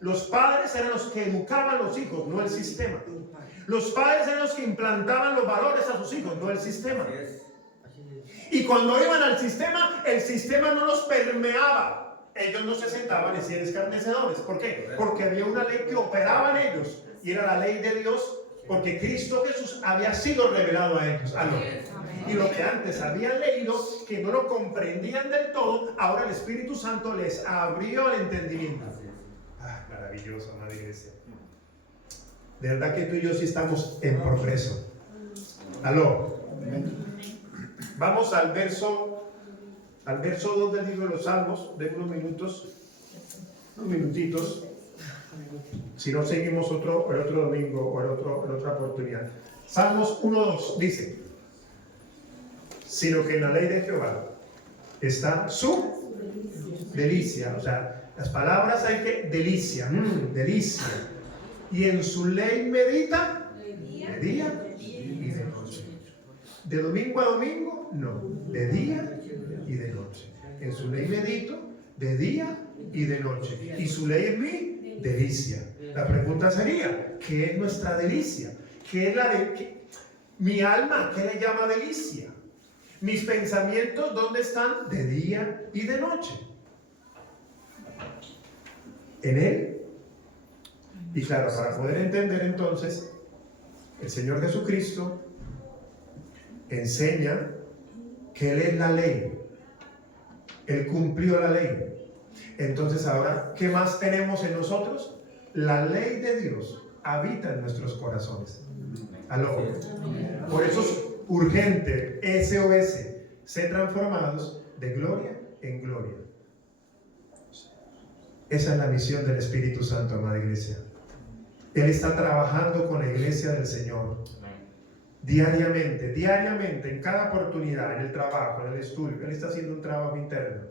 Los padres eran los que educaban a los hijos, no el sistema. Los padres eran los que implantaban los valores a sus hijos, no el sistema. Y cuando iban al sistema, el sistema no los permeaba. Ellos no se sentaban y ser escarnecedores. ¿Por qué? Porque había una ley que operaba en ellos y era la ley de Dios, porque Cristo Jesús había sido revelado a ellos. Y lo que antes habían leído, que no lo comprendían del todo, ahora el Espíritu Santo les abrió el entendimiento. Maravilloso, amada iglesia. De verdad que tú y yo sí estamos en progreso. Aló. Vamos al verso 2 del libro de los Salmos, de unos minutitos. Si no, seguimos el otro domingo o en otra oportunidad. Salmos 1:2 dice: sino que en la ley de Jehová está su delicia. O sea, las palabras hay que delicia, delicia. Y en su ley medita de día y de noche. De domingo a domingo, no, de día y de noche. En su ley medito de día y de noche. Y su ley en mí, delicia. La pregunta sería, ¿qué es nuestra delicia? ¿Qué es mi alma, qué le llama delicia? Mis pensamientos, ¿dónde están? De día y de noche. En Él. Y claro, para poder entender entonces, el Señor Jesucristo enseña que Él es la ley. Él cumplió la ley. Entonces ahora, ¿qué más tenemos en nosotros? La ley de Dios habita en nuestros corazones. Aló. Por eso es urgente, SOS, ser transformados de gloria en gloria. Esa es la misión del Espíritu Santo, amada iglesia. Él está trabajando con la iglesia del Señor. Diariamente, en cada oportunidad, en el trabajo, en el estudio. Él está haciendo un trabajo interno.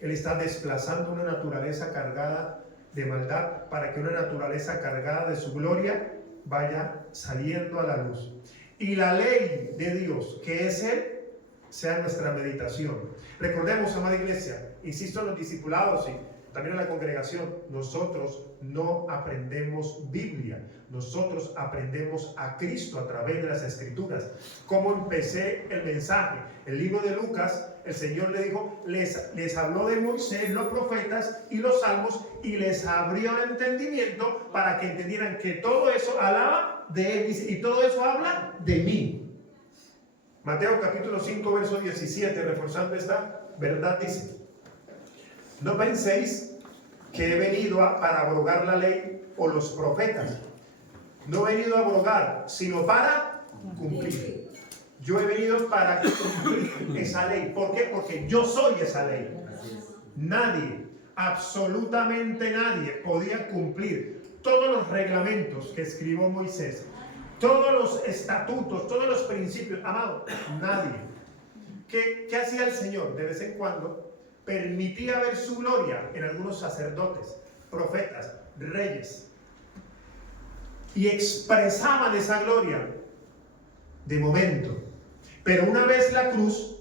Él está desplazando una naturaleza cargada de maldad para que una naturaleza cargada de su gloria vaya saliendo a la luz. Y la ley de Dios, que es Él, sea nuestra meditación. Recordemos, amada iglesia, insisto en los discipulados y también en la congregación, nosotros no aprendemos Biblia, nosotros aprendemos a Cristo a través de las Escrituras. ¿Cómo empecé el mensaje? El libro de Lucas, el Señor le dijo, les habló de Moisés, los profetas y los salmos, y les abrió el entendimiento para que entendieran que todo eso hablaba de Él, y todo eso habla de mí. Mateo capítulo 5, verso 17, reforzando esta verdad, dice: no penséis que he venido para abrogar la ley o los profetas. No he venido a abrogar, sino para cumplir. Yo he venido para cumplir esa ley. ¿Por qué? Porque yo soy esa ley. Nadie, absolutamente nadie, podía cumplir todos los reglamentos que escribió Moisés, todos los estatutos, todos los principios. Amado, nadie. ¿Qué hacía el Señor? De vez en cuando permitía ver su gloria en algunos sacerdotes, profetas, reyes, y expresaban esa gloria de momento. Pero una vez la cruz,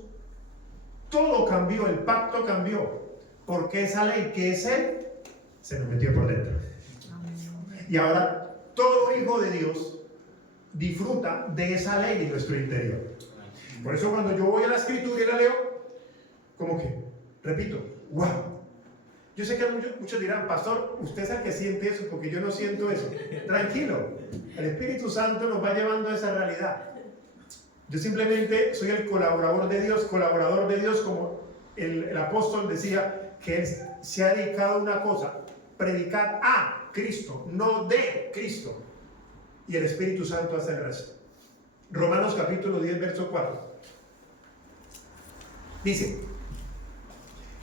todo cambió, el pacto cambió, porque esa ley que es Él se nos metió por dentro. Y ahora todo hijo de Dios disfruta de esa ley en nuestro interior. Por eso cuando yo voy a la Escritura y la leo, como que repito, wow. Yo sé que muchos dirán, pastor, usted es el que siente eso, porque yo no siento eso. Tranquilo, el Espíritu Santo nos va llevando a esa realidad. Yo simplemente soy el colaborador de Dios, como el apóstol decía, que él se ha dedicado a una cosa: predicar a Cristo, no de Cristo. Y el Espíritu Santo hace el resto. Romanos capítulo 10, verso 4. Dice: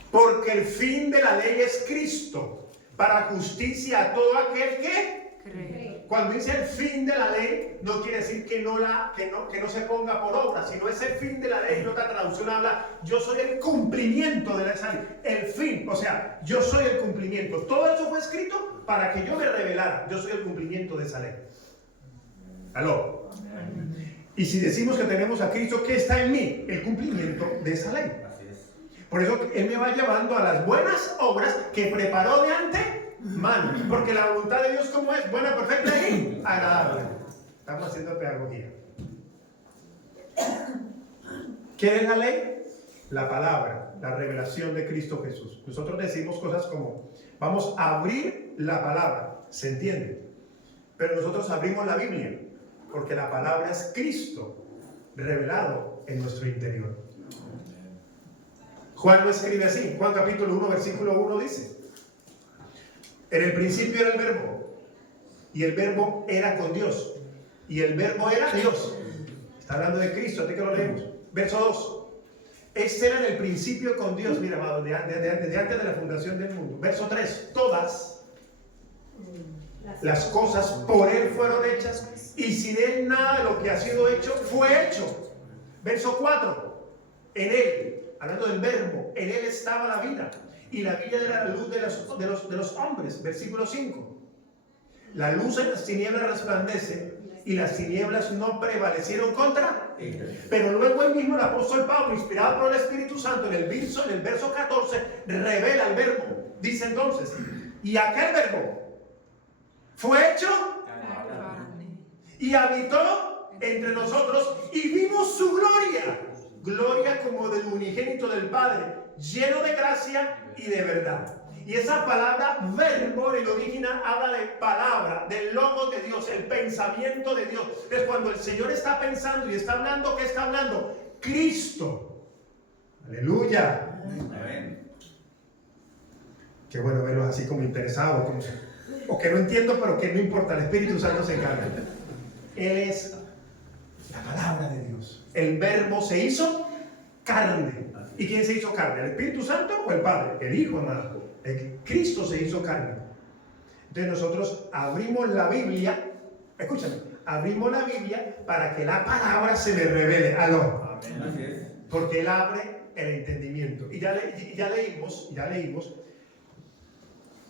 porque el fin de la ley es Cristo, para justicia a todo aquel que cree. Cuando dice el fin de la ley, no quiere decir que no se ponga por obra, sino es el fin de la ley. En otra traducción habla: yo soy el cumplimiento de esa ley. El fin, o sea, yo soy el cumplimiento. Todo eso fue escrito para que yo me revelara. Yo soy el cumplimiento de esa ley. ¿Aló? Y si decimos que tenemos a Cristo, ¿qué está en mí? El cumplimiento de esa ley. Por eso Él me va llevando a las buenas obras que preparó de antemano. Porque la voluntad de Dios, ¿cómo es? Buena, perfecta y agradable. Estamos haciendo pedagogía. ¿Qué es la ley? La palabra, la revelación de Cristo Jesús. Nosotros decimos cosas como: vamos a abrir la palabra. ¿Se entiende? Pero nosotros abrimos la Biblia, porque la palabra es Cristo revelado en nuestro interior. Juan lo escribe así. Juan capítulo 1, versículo 1 dice: en el principio era el verbo, y el verbo era con Dios, y el verbo era Dios. Está hablando de Cristo, así que lo leemos. Verso 2: este era en el principio con Dios. Mira, amado, desde antes de la fundación del mundo. Verso 3: todas las cosas por Él fueron hechas, y sin Él nada de lo que ha sido hecho fue hecho. Verso 4: en Él, hablando del verbo, en Él estaba la vida, y la vida era la luz de los hombres. Versículo 5: la luz en las tinieblas resplandece, y las tinieblas no prevalecieron contra él. Pero luego el mismo el apóstol Pablo, inspirado por el Espíritu Santo, en el verso 14, revela el verbo. Dice entonces: y aquel verbo fue hecho y habitó entre nosotros, y vimos su gloria, gloria como del unigénito del Padre, lleno de gracia y de verdad. Y esa palabra verbo en el original habla de palabra, del logo de Dios, el pensamiento de Dios. Es cuando el Señor está pensando y está hablando, ¿qué está hablando? Cristo. Aleluya. Amén. Qué bueno verlos así como interesados, o que no entiendo, pero que no importa, el Espíritu Santo se encarga. Él es la palabra de Dios. El verbo se hizo carne. ¿Y quién se hizo carne? ¿El Espíritu Santo o el Padre? El Hijo, amado. Cristo se hizo carne. Entonces nosotros abrimos la Biblia, escúchame, abrimos la Biblia para que la palabra se le revele. Aló. Porque Él abre el entendimiento. Y ya leímos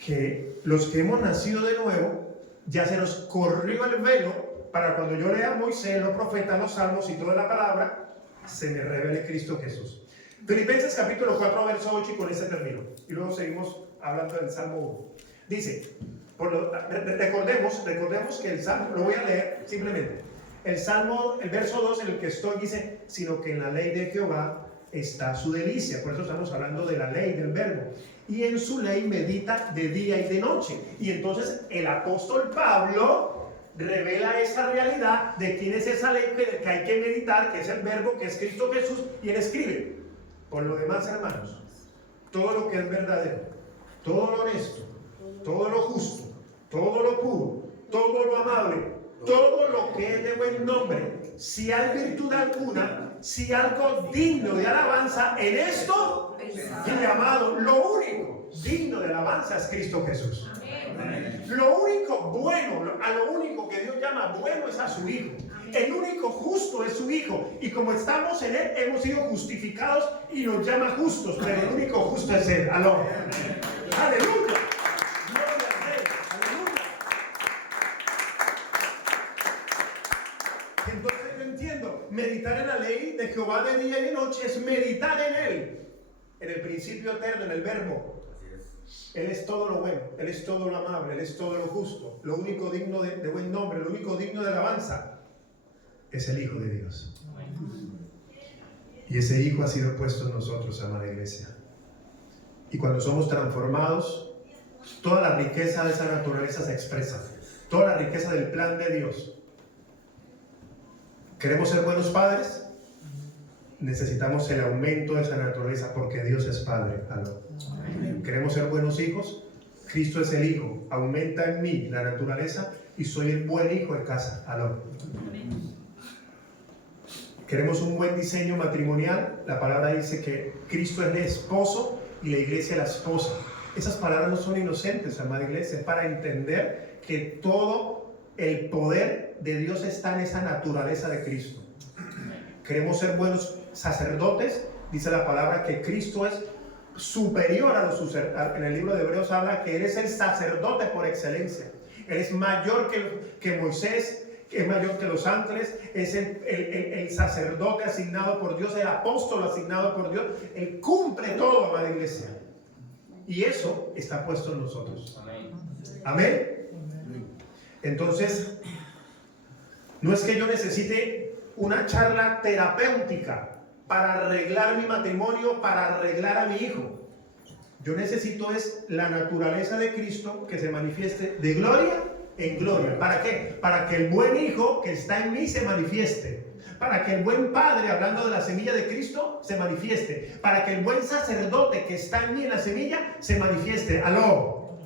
que los que hemos nacido de nuevo, ya se nos corrió el velo para cuando yo lea a Moisés, los profetas, los salmos y toda la palabra, se me revele Cristo Jesús. Filipenses capítulo 4, verso 8, y con ese termino. Y luego seguimos hablando del Salmo 1. Dice, recordemos que el Salmo, lo voy a leer simplemente. El Salmo, el verso 2 en el que estoy dice, sino que en la ley de Jehová está su delicia. Por eso estamos hablando de la ley, del verbo. Y en su ley medita de día y de noche. Y entonces el apóstol Pablo revela esa realidad de quién es esa ley que hay que meditar, que es el verbo, que es Cristo Jesús, y él escribe: por lo demás, hermanos, todo lo que es verdadero, todo lo honesto, todo lo justo, todo lo puro, todo lo amable, todo lo que es de buen nombre, si hay virtud alguna, si algo digno de alabanza, en esto, mi amado, lo único digno de alabanza es Cristo Jesús. Lo único bueno, a lo único que Dios llama bueno es a su Hijo. El único justo es su Hijo. Y como estamos en Él, hemos sido justificados y nos llama justos. Pero el único justo es Él. Aló. Aleluya. Gloria a Él. Aleluya. Entonces yo entiendo, meditar en la ley de Jehová de día y de noche es meditar en Él. En el principio eterno, en el verbo. Él es todo lo bueno, Él es todo lo amable, Él es todo lo justo. Lo único digno de buen nombre, lo único digno de alabanza es el Hijo de Dios. Y ese Hijo ha sido puesto en nosotros, amada iglesia. Y cuando somos transformados, toda la riqueza de esa naturaleza se expresa. Toda la riqueza del plan de Dios. ¿Queremos ser buenos padres? Necesitamos el aumento de esa naturaleza porque Dios es Padre. Aló. ¿Queremos ser buenos hijos? Cristo es el Hijo. Aumenta en mí la naturaleza y soy el buen hijo de casa. Aló. ¿Queremos un buen diseño matrimonial? La palabra dice que Cristo es el esposo y la iglesia la esposa. Esas palabras no son inocentes, amada iglesia. Es para entender que todo el poder de Dios está en esa naturaleza de Cristo. Queremos ser buenos sacerdotes. Dice la palabra que Cristo es superior a los sacerdotes. En el libro de Hebreos habla que Él es el sacerdote por excelencia. Él es mayor que Moisés, es mayor que los ángeles, es el sacerdote asignado por Dios, el apóstol asignado por Dios. Él cumple todo, amada iglesia. Y eso está puesto en nosotros. Amén. Entonces, no es que yo necesite una charla terapéutica para arreglar mi matrimonio, para arreglar a mi hijo. Yo necesito es la naturaleza de Cristo que se manifieste de gloria en gloria. ¿Para qué? Para que el buen hijo que está en mí se manifieste. Para que el buen padre, hablando de la semilla de Cristo, se manifieste. Para que el buen sacerdote que está en mí en la semilla se manifieste. Aló.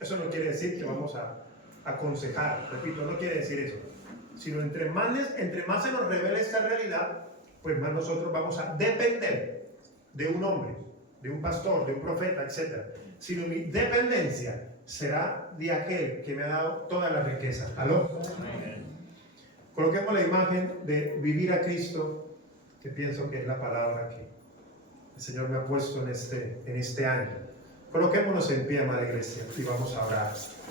Eso no quiere decir que vamos a aconsejar. Repito, no quiere decir eso. Sino entre más se nos revela esta realidad, pues más nosotros vamos a depender de un hombre, de un pastor, de un profeta, etc. Sino mi dependencia será de aquel que me ha dado toda la riqueza. ¿Aló? Amén. Coloquemos la imagen de vivir a Cristo, que pienso que es la palabra que el Señor me ha puesto en este año. Coloquémonos en pie, amada iglesia, y vamos a orar.